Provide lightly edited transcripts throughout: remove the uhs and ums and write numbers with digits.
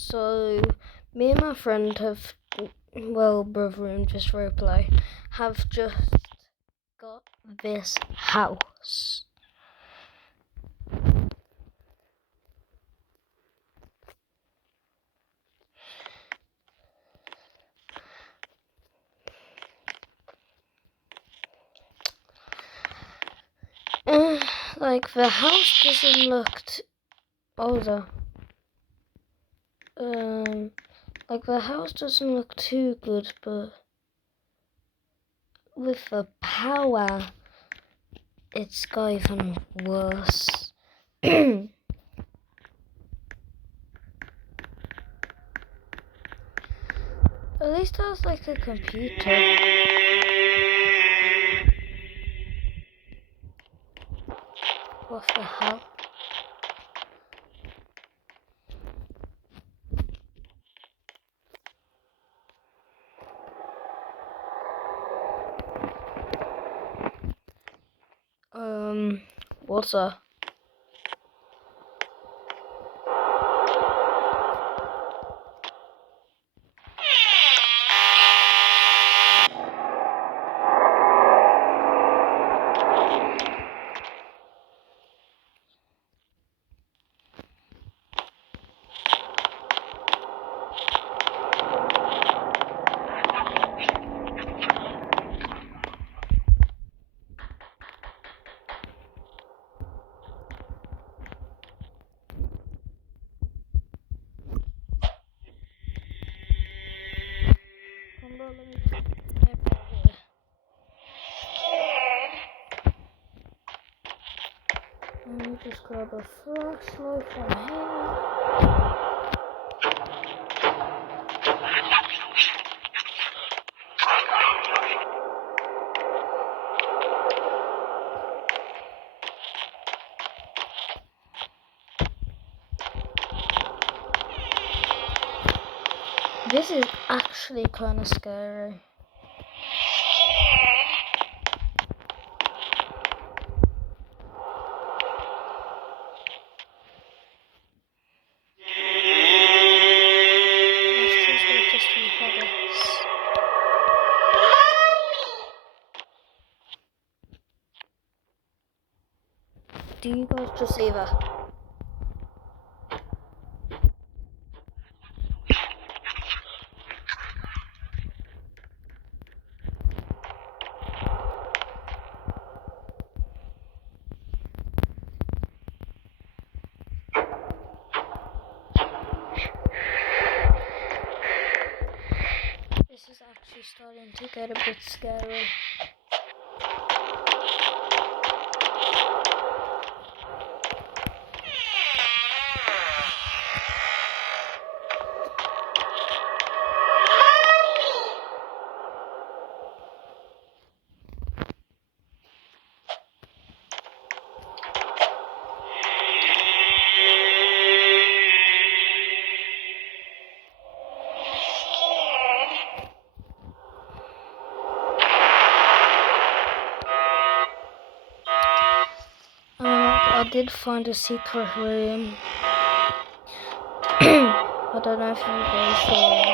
So, me and my friend have, well, brother and just replay, have just got this house. Like, the house doesn't look older. Like, the house doesn't look too good, but with the power, it's got even worse. At least I was like a computer. What the hell? What's up? Let me just grab a flashlight from here. This is actually kind of scary. Do you guys just see that? This is actually starting to get a bit scary. I did find a secret room. I don't know if you guys saw it.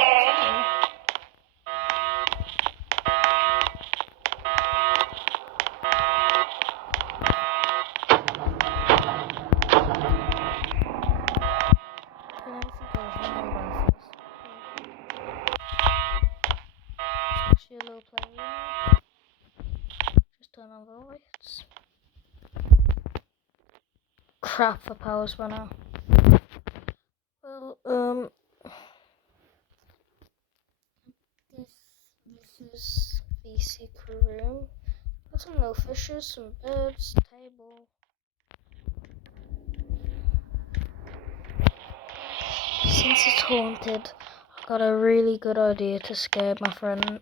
Actually, a little playroom. Just turn on the lights. Crap, the power's run out. Well, this is the secret room. Got some little fishes, some birds, table. Since it's haunted, I got a really good idea to scare my friend.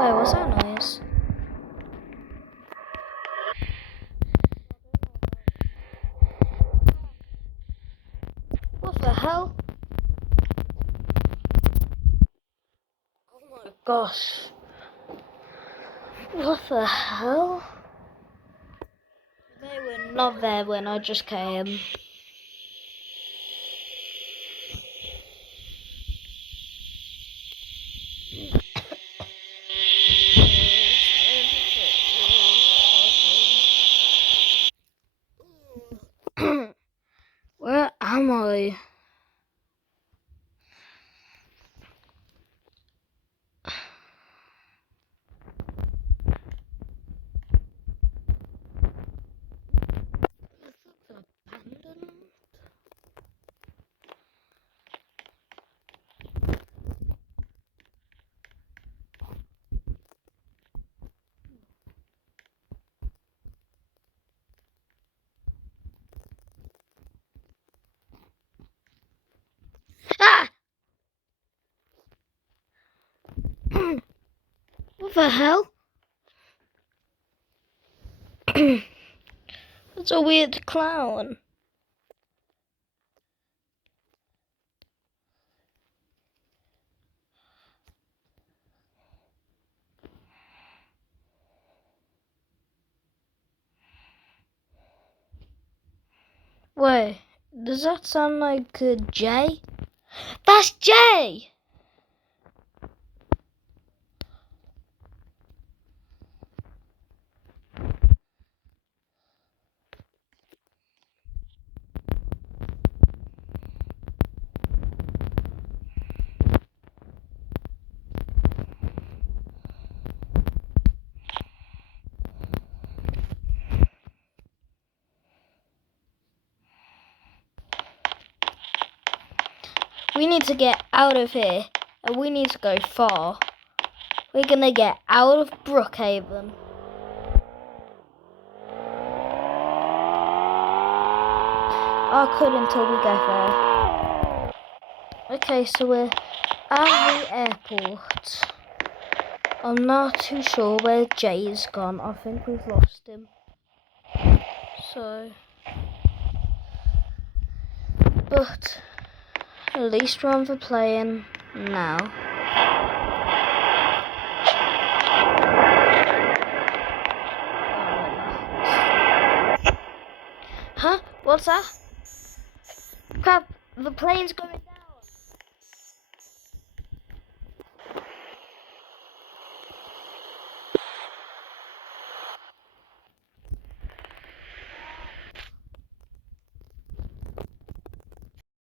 Wait, what's that noise? What the hell? Oh my gosh. What the hell? They were not there when I just came. Where am I? Abandoned? Ah! What the hell? That's a weird clown. Wait, does that sound like Jay? That's Jay! We need to get out of here, and we need to go far. We're gonna get out of Brookhaven. I could until we go there. Okay, so we're at the airport. I'm not too sure where Jay's gone. I think we've lost him. So, but at least we're on the plane now. Huh? What's that? Crap, the plane's going down.